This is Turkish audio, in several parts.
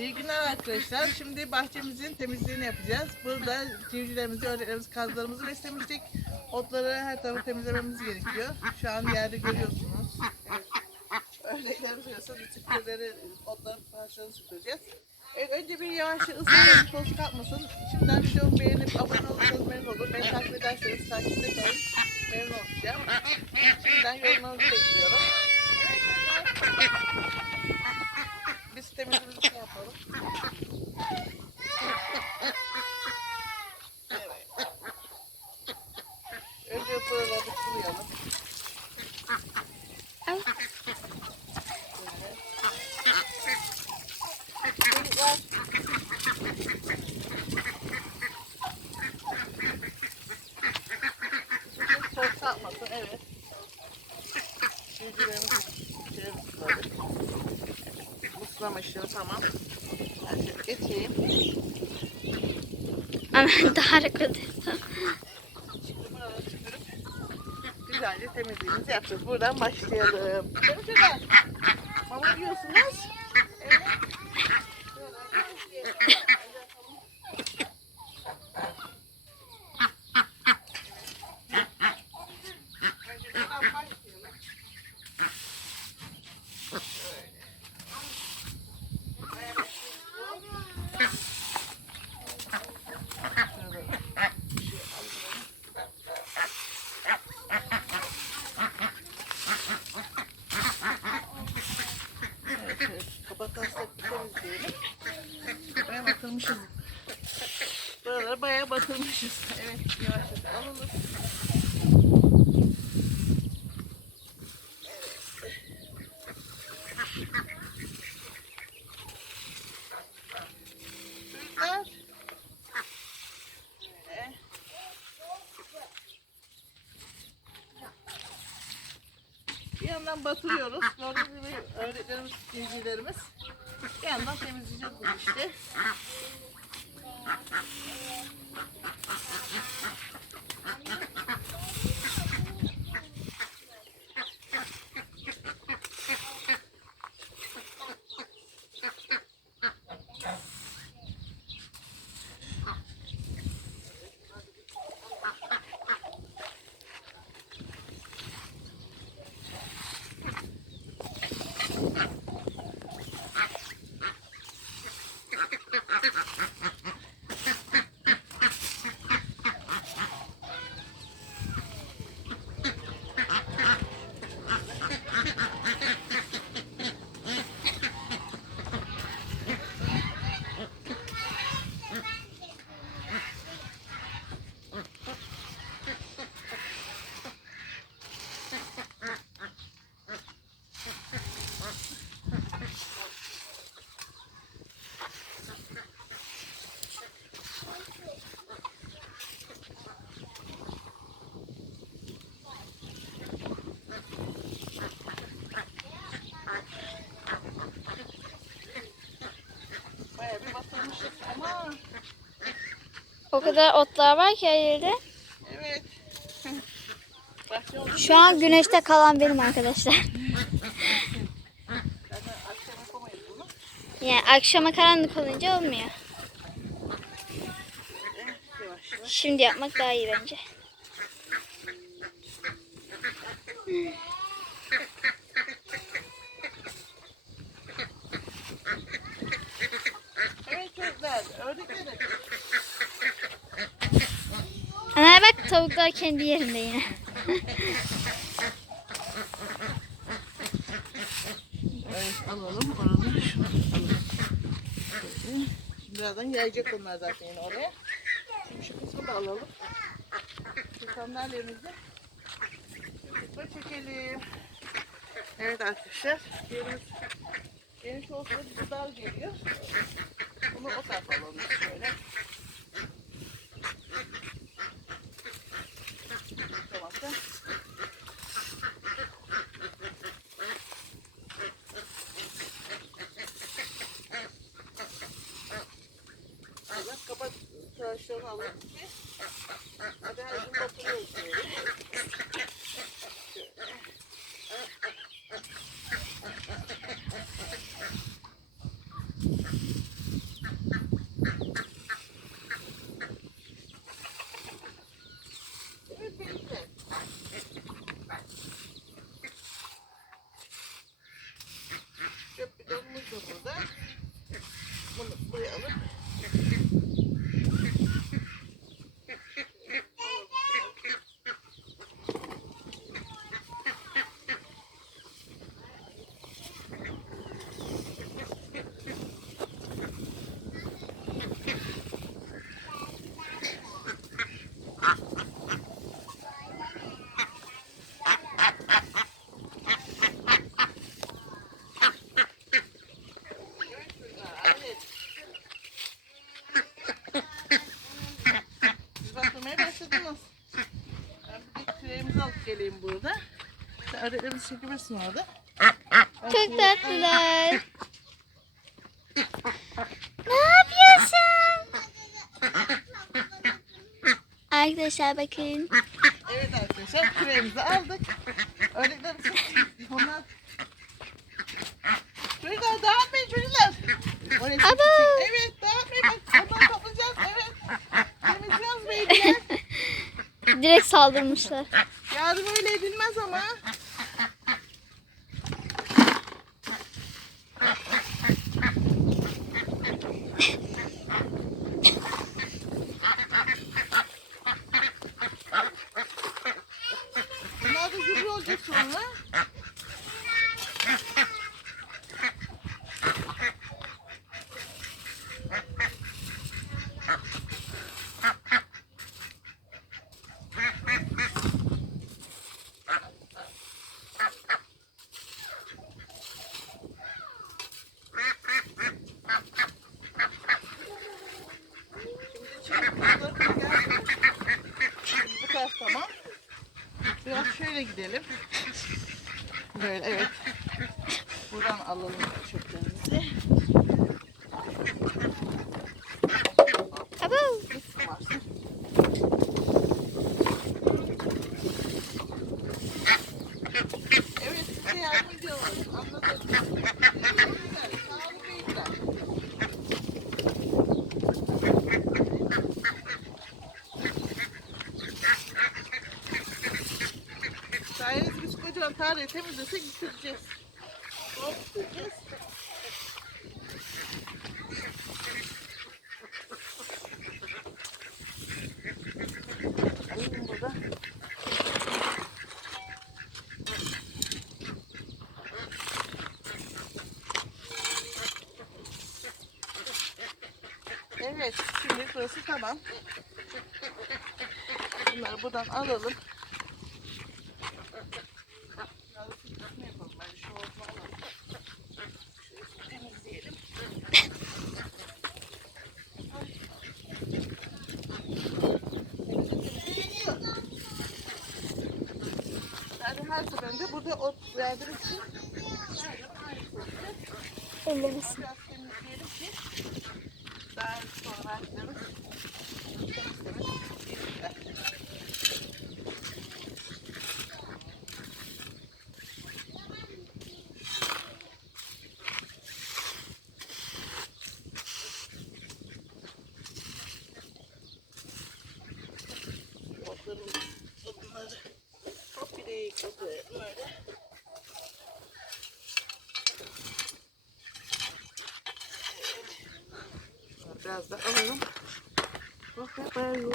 İyi günler arkadaşlar. Şimdi bahçemizin temizliğini yapacağız. Burada civcivlerimizi, ördeklerimizi, kazlarımızı beslemiştik. Otları her tarafı temizlememiz gerekiyor. Şu an yerde görüyorsunuz. Evet. Ördeklerimiz görüyorsunuz. Otların parçalarını süpüreceğiz. Evet, önce bir yavaşça ısıtalım, toz kapmasın. Şimdiden videomu beğenip abone olursanız memnun olur. Beni takip ederseniz takipte kalın. Memnun olacağım. Şimdiden yorumlarınızı bekliyorum. Biz temizliğimizi yapalım. Evet. Önce buraları sulayalım. Çocuklar. Çocuk toz sapmasın, evet. Civcivlerimizi içeri suladık. İşlemi tamam. Şöyle geçeyim. Ama daha rekoru. Şimdi buraları süpürüp güzelce temizliğimizi yapacağız. Buradan başlayalım. Mama yiyorsunuz. Evet. Şuradan başlayalım. Önce buradan başlayalım. Evet, evet. Kapatarsak temizleyelim. Bayağı batırmışız. Batırmışız. Evet, yavaş yavaş alalım. Bir yandan batırıyoruz. Gördüğünüz gibi öğretmenimiz, civcivlerimiz. Bir yandan temizleyeceğiz bunu işte. Kadar otlar var ki her yerde. evet. Şu an güneşte kalan benim arkadaşlar. Yani akşama karanlık olunca olmuyor. Şimdi yapmak daha iyi bence. Evet çocuklar, öğretmenim. Ana bak tavuklar kendi yerinde yine. Evet, alalım oranı. Birazdan yayacak onlar zaten yine oraya. Şimdi şu kısmı da alalım. Şu sandalyemizi şöyle çekelim. Evet arkadaşlar, yerimiz geniş olsa bize dar geliyor. Bunu o tarafa alalım şöyle. Well, burada. Sen öğretmenimizi çekebilirsin orada. Çok tatlılar. ne yapıyorsun? Arkadaşlar bakın. Evet arkadaşlar küremizi aldık. Öğretmenimiz onlar Çocuklar dağıtmayın çocuklar. Oraya Abo. Evet Direkt saldırmışlar. Yardım öyle edilmez ama. Bunlar da gübre olacak sonra. Bu taraf tamam. Biraz şöyle gidelim. Böyle evet. Buradan alalım temizlesek bitireceğiz. Bitireceğiz. Alayım burada. Evet, şimdi burası tamam. Bunları buradan alalım. Biraz ne yapalım ben şu hortumu alalım. Şöyle temizleyelim. Yani her seferinde burada ot verdiğim için Ellerimiz. biraz temizleyelim ki daha sonra verdiğimiz temiz temiz yiyecekler. Otlarımız, odunları hop bir de yıkadık böyle. Biraz da alalım. Hop hop böyle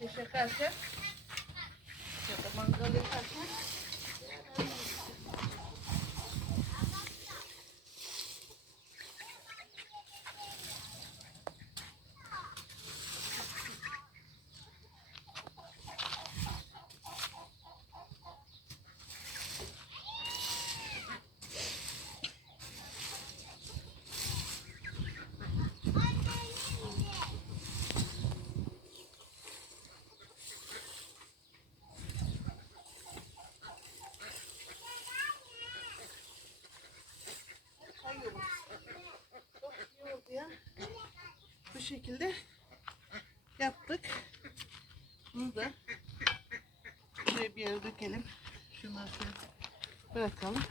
Bunları da ateş yakarken ya şekilde yaptık. Bunu da şuraya bir yere dökelim. Şunları şöyle bırakalım.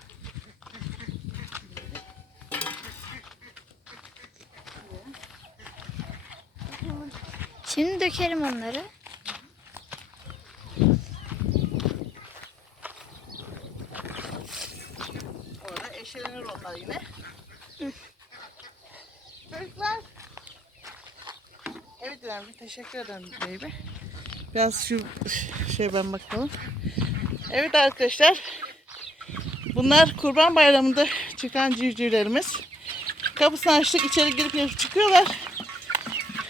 Şimdi dökerim onları. Çocuklar. Evet İremciğim teşekkür ederim baby. Biraz şu şey ben bakalım. Evet arkadaşlar. Bunlar kurban bayramında çıkan civcivlerimiz. Kapısını açtık içeri girip girip çıkıyorlar.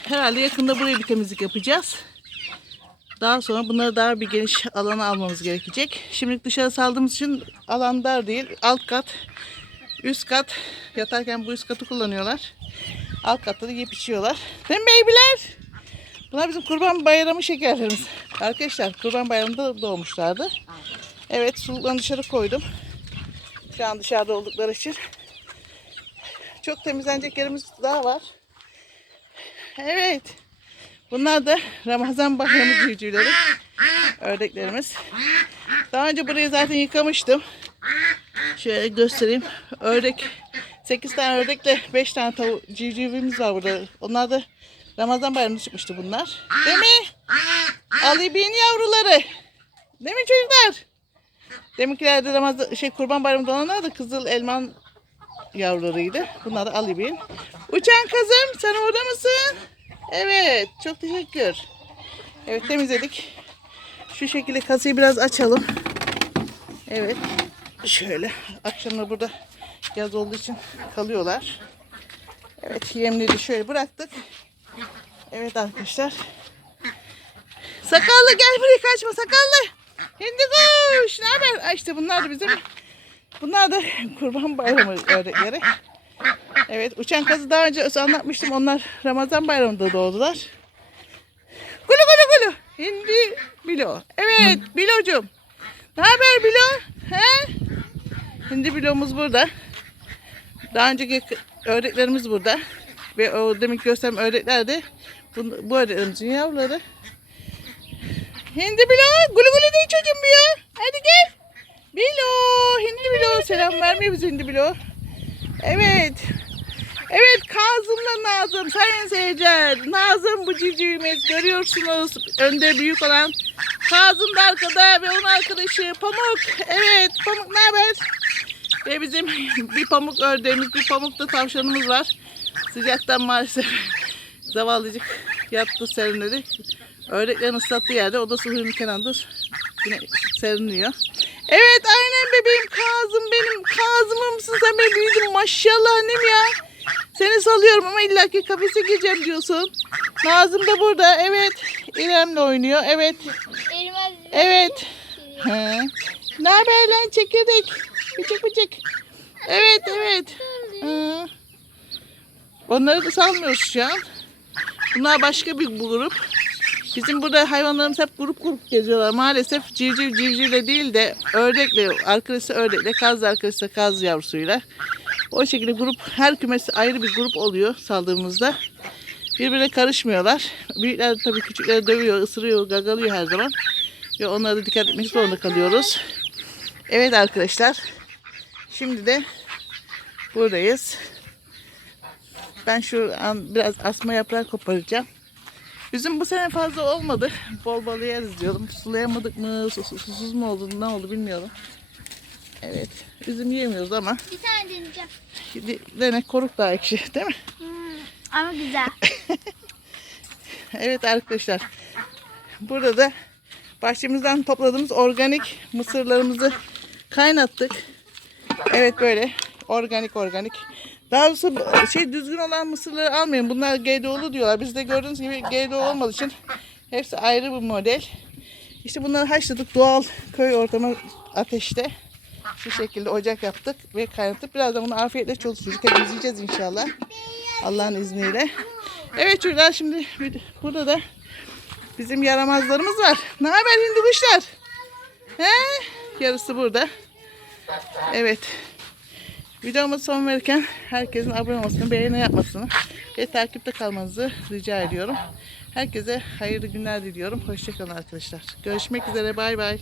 Herhalde yakında buraya bir temizlik yapacağız. Daha sonra bunları daha bir geniş alana almamız gerekecek. Şimdi dışarı saldığımız için alan dar değil. Alt kat, üst kat. Yatarken bu üst katı kullanıyorlar. Alt katta da yiyip içiyorlar. Değil mi beybiler? Bunlar bizim kurban bayramı şekerlerimiz. Arkadaşlar kurban bayramında doğmuşlardı. Evet suluklarını dışarı koydum. Şu an dışarıda oldukları için. Çok temizlenecek yerimiz daha var. Evet. Bunlar da Ramazan bayramı civcivleri. Ördeklerimiz. Daha önce burayı zaten yıkamıştım. Şöyle göstereyim. Ördek 8 tane ördekle 5 tane tavuk civcivimiz var burada. Onlar da Ramazan bayramında çıkmıştı bunlar. Değil mi? Ali bin yavruları. Değil mi çocuklar? Deminkiler de Ramazan şey Kurban Bayramı'nda olanlar da Kızıl Elman yavrularıydı. Bunlar da Ali bin. Uçan kızım sen orada mısın? Evet çok teşekkür. Evet temizledik. Şu şekilde kasayı biraz açalım. Evet. Şöyle akşamları burada yaz olduğu için kalıyorlar. Evet yemleri şöyle bıraktık. Evet arkadaşlar. Sakallı gel buraya kaçma sakallı. Hindi kuş ne haber? Ay işte bunlar da bizim bunlar da kurban bayramı ördekleri. Evet uçan kazı daha önce anlatmıştım. Onlar Ramazan bayramında doğdular. Gulu gulu gulu. Hindi Bilo. Evet Bilo'cum. Ne haber Bilo? He? Hindi Bilo'muz burada. Daha önceki ördeklerimiz burada. Ve o demek gösterdim ördekler de bu, bu ördeklerimizin yavruları. Hindi Bilo. Gulu gulu değil çocuğum Bilo. Hadi gel. Bilo. Hindi Bilo. Selam vermiyor bize Hindi Bilo. Evet. Evet Kazım'la Nazım sayın seyirciler. Nazım bu civcivimiz görüyorsunuz. Önde büyük olan Kazım da arkada ve onun arkadaşı Pamuk. Evet Pamuk ne haber? Ve bizim bir pamuk ördeğimiz bir pamuk da tavşanımız var. Sıcaktan maalesef zavallıcık yattı serinledi. Ördeklerin ıslattığı yerde o da suyun kenarında yine serinliyor. Evet aynen bebeğim Kazım benim. Kazım'ımsın sen benim büyüdün maşallah annem ya. Seni salıyorum ama illaki kafese gireceğim diyorsun. Nazım da burada. Evet. İrem'le oynuyor. Evet. Evet. He. Ne haber lan çekirdek? Bıcık bıcık. Evet evet. Hı. Onları da salmıyoruz şu an. Bunlar başka bir grup. Bizim burada hayvanlarımız hep grup grup geziyorlar. Maalesef civciv civcivle değil de ördekle, arkadaşı ördekle, kaz arkadaşı da kaz yavrusuyla. O şekilde grup, her kümesi ayrı bir grup oluyor saldığımızda. Birbirine karışmıyorlar. Büyükler tabii küçükleri dövüyor, ısırıyor, gagalıyor her zaman. Ve onlara da dikkat etmek zorunda kalıyoruz. Evet arkadaşlar. Şimdi de buradayız. Ben şu an biraz asma yaprağı koparacağım. Üzüm bu sene fazla olmadı. Bol bol yeriz diyordum. Sulayamadık mı, sus- susuz mu oldu, ne oldu bilmiyorum. Evet, üzüm yemiyoruz ama Bir tane deneyeceğim. denek koruk daha ekşi değil mi? Ama güzel. Evet arkadaşlar. Burada da bahçemizden topladığımız organik mısırlarımızı kaynattık. Evet böyle organik organik. Daha doğrusu şey düzgün olan mısırları almayın. Bunlar GDO'lu diyorlar. Bizde gördüğünüz gibi GDO olmadığı için hepsi ayrı bir model. İşte bunları haşladık doğal köy ortamı ateşte. Şu şekilde ocak yaptık ve kaynatıp birazdan bunu afiyetle çoluk çocuk hepimiz yiyeceğiz inşallah. Allah'ın izniyle. Evet çocuklar şimdi burada da bizim yaramazlarımız var. Ne haber hindi kuşlar? He? Yarısı burada. Evet. Videoma son verirken herkesin abone olmasını, beğeni yapmasını ve takipte kalmanızı rica ediyorum. Herkese hayırlı günler diliyorum. Hoşçakalın arkadaşlar. Görüşmek üzere. Bay bay.